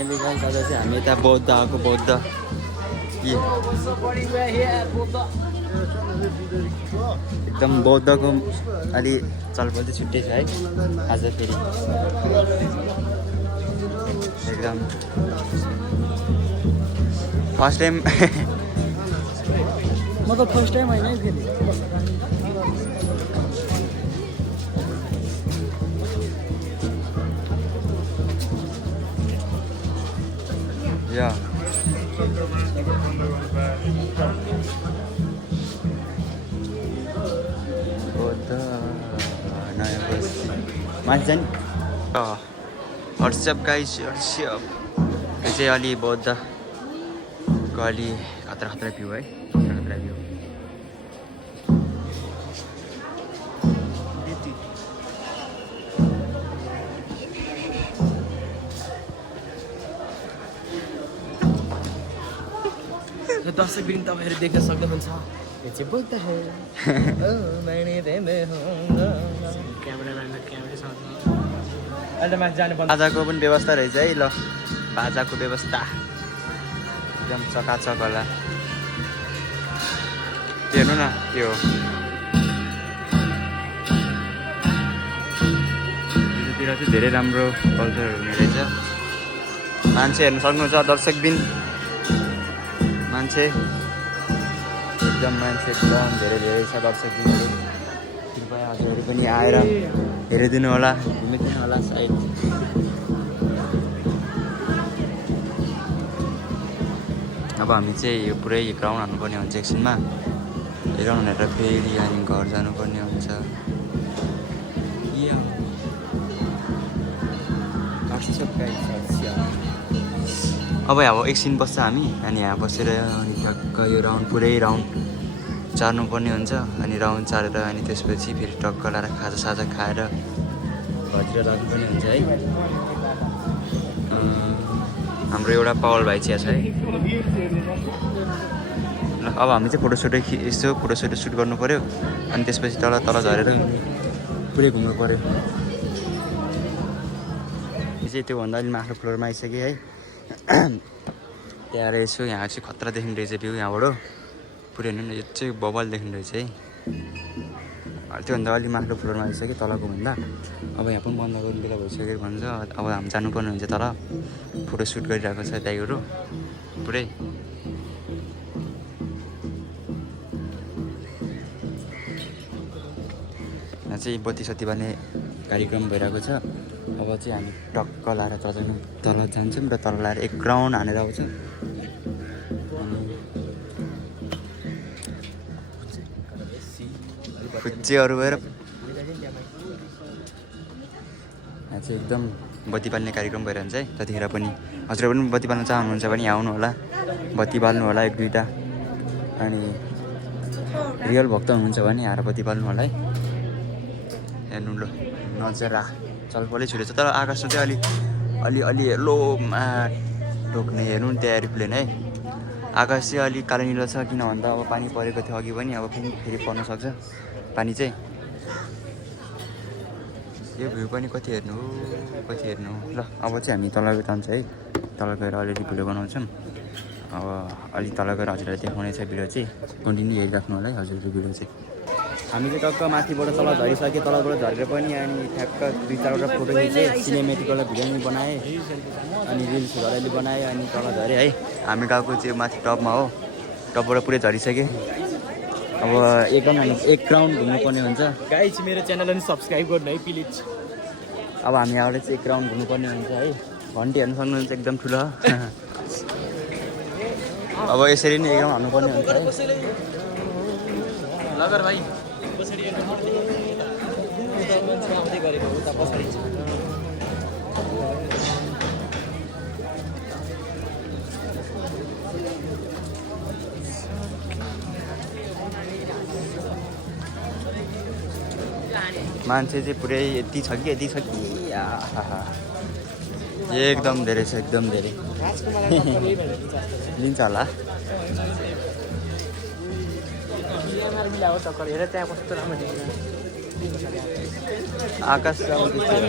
Finally guys आज चाहिँ हामी यता बौद्ध आएको बौद्ध एकदम बौद्धको अलि चलपल चाहिँ छुट्टै छ है आज फेरि एकदम फर्स्ट टाइम मतलब फर्स्ट टाइम होइन है फेरि या बौद्ध नयाँ बस्ती मान्छे नि हर्सप गाइस हर्सप यो चाहिँ अलि बौद्धको अलि खतरा खतरा भ्यू है खतरा भ्यू दर्शक बिन तपाईँहरू देख्न सक्नुहुन्छ यो चाहिँ बौद्ध हो बाजाको पनि व्यवस्था रहेछ है ल बाजाको व्यवस्था एकदम चकाचक होला हेर्नु न त्यो तिर चाहिँ धेरै राम्रो कल्चरहरू हुने रहेछ मान्छे हेर्नु सक्नुहुन्छ दर्शकबिन मान्छे एकदम धेरै धेरै छ दर्शकबिनहरू कृपया हजुरहरू पनि आएर हेरिदिनु होला घुमिदिनु होला सायद अब हामी चाहिँ यो पुरै ग्राउन्ड हान्नुपर्ने हुन्छ एकछिनमा ग्राउन्ड हेरेर फेरि अनि घर जानुपर्ने हुन्छ अब एकछिन बस्छ हामी अनि यहाँ बसेर अनि टक्क यो राउन्ड पुरै राउन्ड चार्नुपर्ने हुन्छ अनि राउन्ड चारेर अनि त्यसपछि फेरि टक्क लाएर खाजासाजा खाएर घरतिर लाग्नुपर्ने हुन्छ है हाम्रो एउटा पावल भाइ चिया छ है ल अब हामी चाहिँ फोटोसुटै यसो फोटोसुट सुट गर्नु पऱ्यो अनि त्यसपछि तल तल झरेर पुरै घुम्नु पऱ्यो यो चाहिँ त्योभन्दा अलि माथिल्लो फ्लोरमा आइसक्यो है त्यहाँ यसो यहाँ चाहिँ खतरा देख्ने रहेछ भ्यू यहाँबाट पुरै हेर्नु न यो चाहिँ बबल देख्ने रहेछ है त्योभन्दा अलि माथिल्लो फ्लोरमा आइसक्यो तलको भन्दा अब यहाँ पनि बन्द गर्नु बेला भइसकेको भन्छ अब हामी जानुपर्ने हुन्छ तल फोटोसुट गरिरहेको छ दाइहरू पुरै यहाँ चाहिँ बत्ती सत्ती बाल्ने कार्यक्रम भइरहेको छ अब चाहिँ हामी टक्क लाएर तल जान्छौँ र तल लाएर एक ग्राउन्ड हानेर आउँछ खुच्चेहरू भएर यहाँ चाहिँ एकदम बत्ती बाल्ने कार्यक्रम भइरहन्छ है जतिखेर पनि हजुरहरू पनि बत्ती बाल्न चाहनुहुन्छ भने यहाँ आउनु होला बत्ती बाल्नु होला एक दुईवटा अनि रियल भक्त हुनुहुन्छ भने यहाँ बत्ती बाल्नु होला है हेर्नु ल नजरा चलपलै छुटेछ तर आकाशमा चाहिँ अलि लोमा ढोक्ने हेर्नु नि त्यहाँ एरोप्लेन है आकाश चाहिँ अलिक कालो निलो छ किन भन्दा अब पानी परेको थियो अघि पनि अब फेरि पर्न सक्छ पानी चाहिँ यो भ्यू पनि कति हेर्नु ल अब चाहिँ हामी तल जान्छ है तल गएर अलिअलि भिडियो बनाउँछौँ अब अलिक तल गएर हजुरलाई देखाउने छ भिडियो चाहिँ कन्टिन्यू हेरिराख्नु होला है हजुरको भिडियो चाहिँ हामीले टक्क माथिबाट तल झरिसक्यो तलबाट झरेर पनि अनि ठ्याक्क दुई चारवटा फोटो खिचेँ सिनेमेटिकवाला भिडियो पनि बनाएँ अनि रिल्सहरू अलिअलि बनाएँ अनि तल झरेँ है हामी गएको चाहिँ माथि टपमा हो टपबाट पुरै झरिसक्यो अब एक राउन्ड घुम्नुपर्ने हुन्छ गाइस मेरो च्यानललाई सब्सक्राइब गर्नु है प्लिज अब हामी यहाँबाट चाहिँ एक राउन्ड घुम्नुपर्ने हुन्छ है घन्टी हेर्नु सक्नुहुन्छ एकदम ठुलो अब यसरी नै एक राउन्ड हान्नुपर्ने हुन्छ लगर भाइ कसरी आउँदै गरेको उता पछाडि मान्छे चाहिँ पुरै यति छ कि एकदम धेरै छ एकदम धेरै लिन्छ होला मिलाएको चक्कर हेर त्यहाँ कस्तो राम्रो देखिन्छ आकाश अब त्यस्तै हो।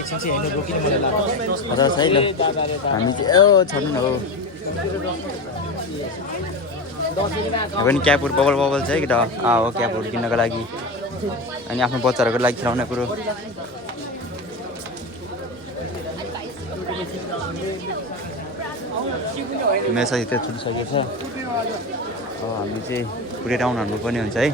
एकछिन चाहिँ हेर्नु रोकिने मलाई लाग्छ हजुर छ है ल हामी चाहिँ छोड्नु न हो यो पनि क्यापहरू बबल बबल छ है केटा हो क्यापहरू किन्नको लागि अनि आफ्नो बच्चाहरूको लागि खेलाउने कुरो मेसा त्यहाँ छुटिसकेको छ अब हामी चाहिँ पुरै राउन्ड हान्नुपर्ने हुन्छ है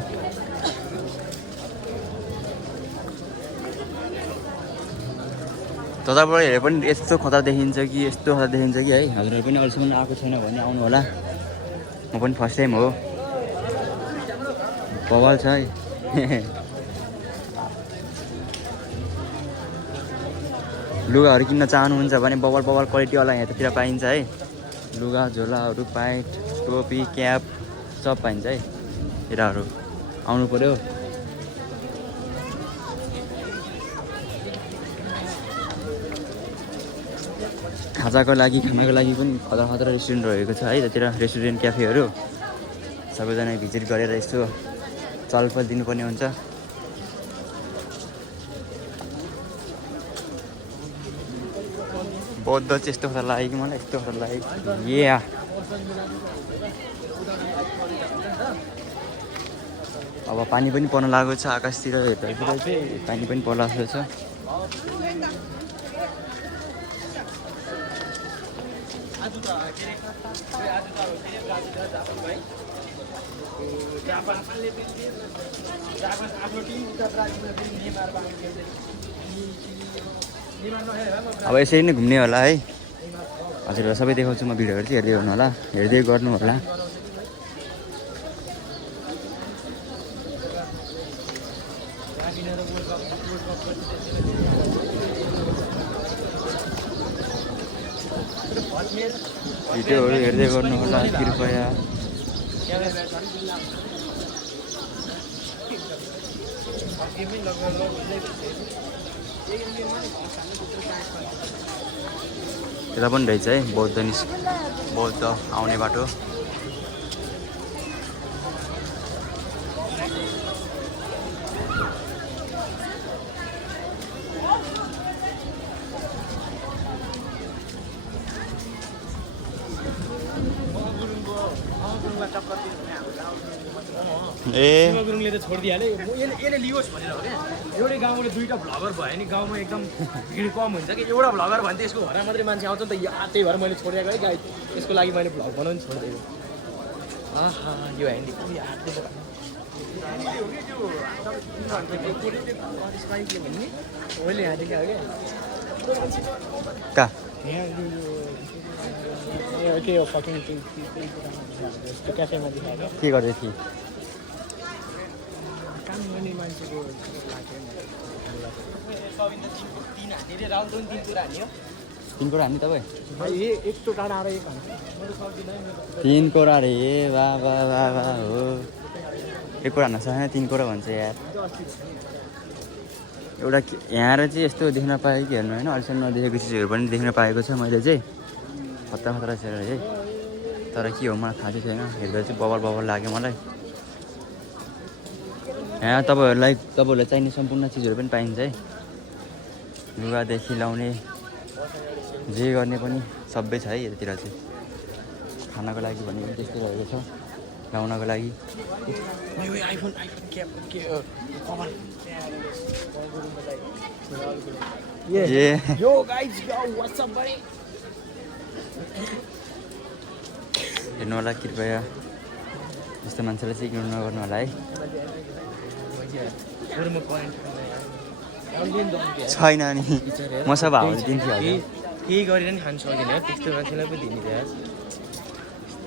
तताबाट हेरे पनि यस्तो खतरा देखिन्छ कि यस्तो खतरा देखिन्छ कि है हजुरहरू पनि अहिलेसम्म आएको छैन भने आउनु होला म पनि फर्स्ट टाइम हो बवाल छ है लुगाहरू किन्न चाहनुहुन्छ भने बबल बबल क्वालिटीवाला यतातिर पाइन्छ है लुगा झोलाहरू प्यान्ट टोपी क्याप सब पाइन्छ है केटाहरू आउनु पऱ्यो खाजाको लागि खानाको लागि पनि खतरा खतरा रेस्टुरेन्ट रहेको छ है त्यतिर रेस्टुरेन्ट क्याफेहरू सबैजना भिजिट गरेर यसो चलपल दिनुपर्ने हुन्छ बौद्ध चाहिँ यस्तो खतरा लाग्यो कि मलाई यस्तो खतरा लाग्यो अब पानी पनि पर्न लागेको छ आकाशतिर हेर्दाखेरि चाहिँ पानी पनि पर्ला जस्तो छ अब यसरी नै घुम्ने होला है हजुरहरूलाई सबै देखाउँछु म भिडियोहरू चाहिँ हेर्दै गर्नु होला हेर्दै गर्नु होला भिडियोहरू हेर्दै गर्नु होला कृपया यता पनि रहेछ है बौद्ध आउने बाटो शिव गुरुङले त छोडिदिइहाल्यो यसले लियोस् भनेर हो क्या एउटै गाउँले दुईवटा भ्लगर भयो नि गाउँमा एकदम भिड कम हुन्छ कि एउटा भ्लगर भने त यसको घरमा मात्रै मान्छे आउँछ नि त त्यही भएर मैले छोडिदिएको है गाई यसको लागि मैले भ्लग बनाउनु छोडिदिएको यो ह्यान्डी मैले यहाँ देखाएको कहाँ क्याफेमा देखाएको के गर्दै थिएँ काम गर्ने मान्छेको तिन कुरा हान्ने तपाईँ यस्तो टाढा आएर एक तिन कुरा रे वाह वाह वाह वाह हो एक कुरा हान्न सक्दैन तिन कुरा भन्छ यार एउटा यहाँ चाहिँ यस्तो देख्न पाएँ कि हेर्नु होइन अहिलेसम्म नदेखेको चिजहरू पनि देख्न पाएको छ मैले चाहिँ खतरा खतरा छ है तर के हो मलाई थाहा चाहिँ छैन हेर्दा चाहिँ बबल बबल लाग्यो मलाई यहाँ तपाईँहरूलाई चाहिने सम्पूर्ण चिजहरू पनि पाइन्छ है लुगादेखि लाउने जे गर्ने पनि सबै छ है यतातिर चाहिँ खानाको लागि भन्ने पनि त्यस्तै रहेको छ लाउनको लागि हेर्नु होला कृपया यस्तो मान्छेलाई चाहिँ इग्नोर नगर्नु होला है छैन नि म सब हाउस दिन्थेँ हजुर केही गरेर नि खानु सक्दैन त्यस्तो मान्छेलाई पो दिने यार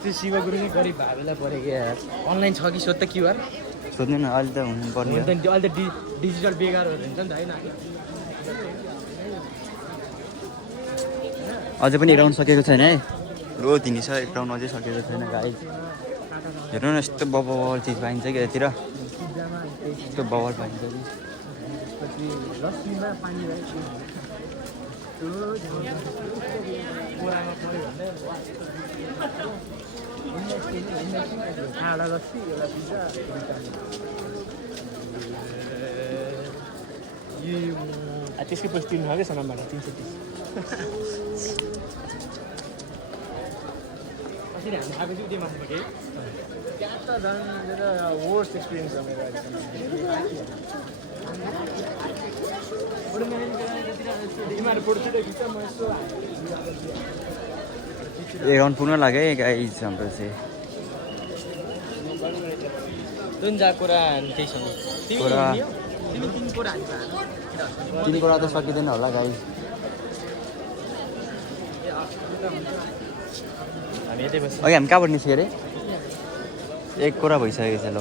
त्यो शिव गुरुङ गरिब भाइलाई परेको यार अनलाइन छ कि सोध त क्युआर सोध्नु न अहिले त हुनुपर्ने अहिले त डिजिटल बेगारहरू हुन्छ नि त होइन अझै पनि एक राउन्ड सकेको छैन है लो तिनी छ एक राउन्ड अझै सकेको छैन गाई हेर्नु न यस्तो बबल चिज पाइन्छ कि यतातिर यस्तो बबल पाइन्छ कि त्यसकै पछि तिर्नु छ क्या सनामबाट 330 कसरी हामी आएको चाहिँ उतै माथि त्यहाँ त झन् वर्स्ट एक्सपिरियन्स छ मेरो एराउन्ड पुग्न लाग्यो है गाइज हाम्रो चाहिँ जुन जा कुरा त्यही छ कुरा तिमी 3 कुरा हान्छ 3 कुरा त सकिँदैन होला गाइज हामी यतै बस्छ अघि हामी कहाँबाट निस्क्यो अरे 1 कुरा भइसकेको छ ल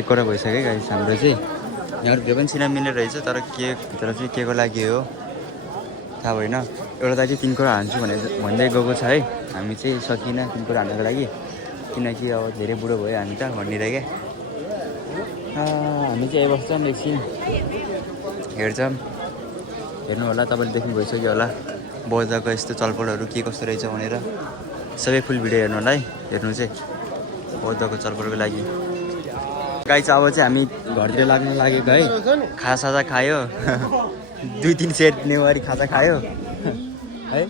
एक कुरा भइसक्यो गाइस हाम्रो चाहिँ यहाँ भिडियो पनि चिना मिल्ने रहेछ तर के भित्र चाहिँ के को लागि हो थाहा भएन एउटा दाइ चाहिँ 3 कुरा हान्छु भन्दै गएको छ है हामी चाहिँ सकिनँ 3 कुरा हान्नको लागि किनकि अब धेरै बुढो भयो हामी त भनिदिएर क्या हामी चाहिँ बस्छौँ एकछिन हेर्छौँ हेर्नु होला तपाईँले देख्नु भइसक्यो होला बजारको यस्तो चलपलहरू के कस्तो रहेछ भनेर सबै फुल भिडियो हेर्नु होला है हेर्नु चाहिँ बजारको चलपलको लागि गाई चाहिँ अब चाहिँ हामी घरतिर लाग्न लागेको है खाजा खायो 2-3 सेट नेवारी खाजा खायो है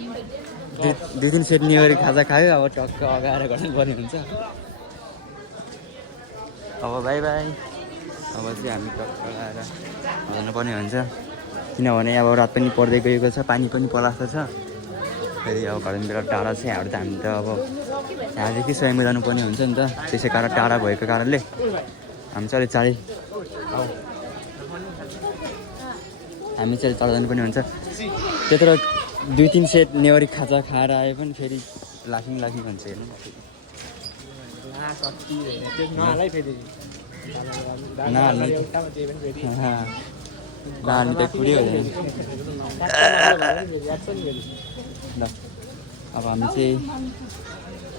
2-3 सेट नेवारी खाजा खायो अब टक्क अगाएर गर्नुपर्ने हुन्छ अब बाई बाई अब चाहिँ हामी टक्क आएर गर्नुपर्ने हुन्छ किनभने अब रात पनि पर्दै गएको छ पानी पनि पलास्तो छ फेरि अब घरदेखि बेला टाढा छ यहाँबाट त हामी त अब यहाँदेखि समय मिलाउनु पर्ने हुन्छ नि त त्यसै कारण टाढा भएको कारणले हामी चाहिँ चाँडै हामी चाहिँ चाँडै जानुपर्ने हुन्छ त्यत्रो 2-3 सेट नेवारी खाजा खाएर आए पनि फेरि लाखिङ हुन्छ हेर्नु नानी त कुरियो ल अब हामी चाहिँ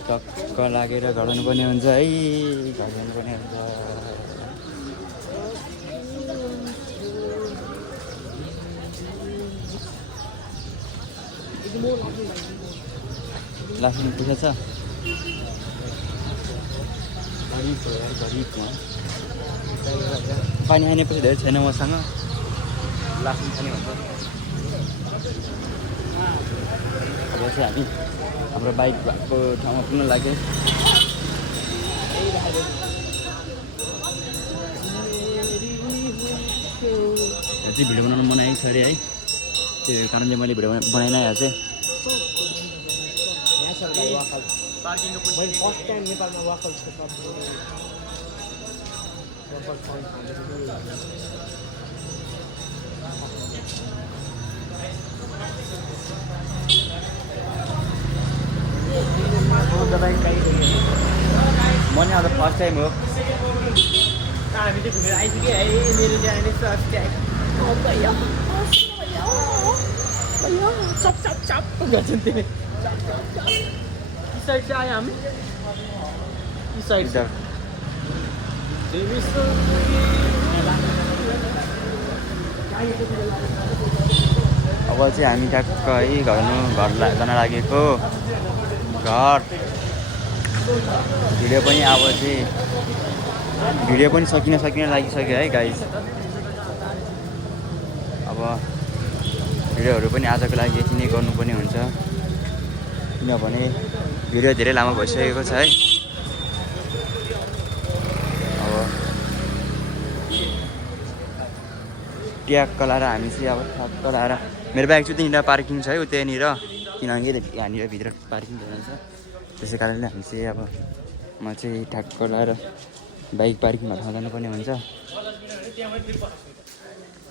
टक्क लागेर घर जानुपर्ने हुन्छ है घर जानुपर्ने हुन्छ लाखिङ पुगेको छ गरिब पानी आउने पछि धेरै छैन मसँग लाखिङ पनि हुन्छ अब चाहिँ हामी हाम्रो बाइक भएको ठाउँमा पुग्न लाग्यो चाहिँ भिडियो बनाउनु मनाइ छ अरे है त्यो कारणले मैले भिडियो बनाइ नै हाल्छु फर्स्ट टाइम नेपालमा वाफल म नि आज फर्स्ट टाइम हो हामी चाहिँ घुमेर आइसक्यो है मेरो चाहिँ चप गर्छन् तिमी साइड चाहिँ आयो हामी साइड अब चाहिँ हामी ट्याक्क है घर जान लागेको घर भिडियो पनि अब चाहिँ भिडियो पनि सकिन लागिसक्यो है गाइस अब भिडियोहरू पनि आजको लागि यति नै गर्नुपर्ने हुन्छ किनभने भिडियो धेरै लामो भइसकेको छ है अब ट्याक्क लाएर हामी चाहिँ अब ठ्याक्क लाएर मेरो बाइक चाहिँ त्यहाँनिर पार्किङ छ है त्यहाँनिर किनकि यहाँनिर भित्र पार्किङ हुन्छ त्यसै कारणले हामी चाहिँ अब म चाहिँ ठ्याक्क लाएर बाइक पार्किङमा ठाउँ जानुपर्ने हुन्छ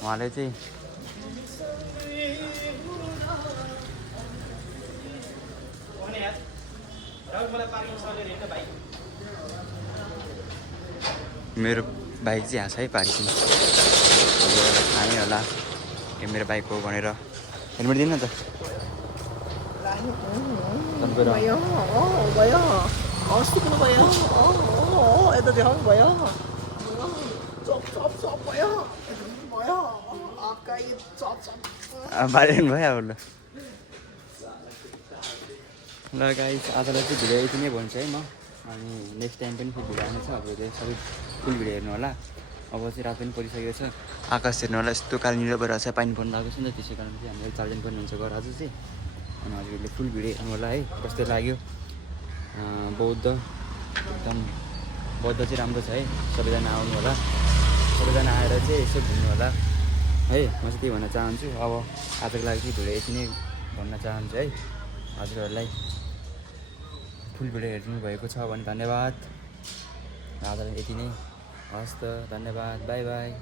उहाँले चाहिँ मेरो बाइक चाहिँ यहाँ छ है पार्किङ खाने होला यो मेरो बाइक हो भनेर हेलमेट दिनु न त बाहिर भयो अब ल गाइस आजलाई चाहिँ भिडियो यति नै भन्छु है म अनि नेक्स्ट टाइम पनि फुल भिडियो आउनेछ अब चाहिँ सबै फुल भिडियो हेर्नु होला अब चाहिँ रात पनि परिसकेको छ आकाश हेर्नु होला यस्तो कालिनिलो भएर छ पानी पर्नु लागेको छ नि त त्यसै कारण चाहिँ हामीले चार्जिङ पनि हुन्छ घर आज चाहिँ अनि हजुरहरूले फुल भिडियो हेर्नु होला है कस्तो लाग्यो बौद्ध एकदम बौद्ध चाहिँ राम्रो छ है सबैजना आउनु होला सबैजना आएर चाहिँ यसो घुम्नु होला है म चाहिँ त्यही भन्न चाहन्छु अब आजको लागि चाहिँ भिडियो यति नै भन्न चाहन्छु है हजुरहरूलाई फुल भिडियो हेर्नु भएको छ भने धन्यवाद आजलाई यति नै हस् त धन्यवाद बाई बाई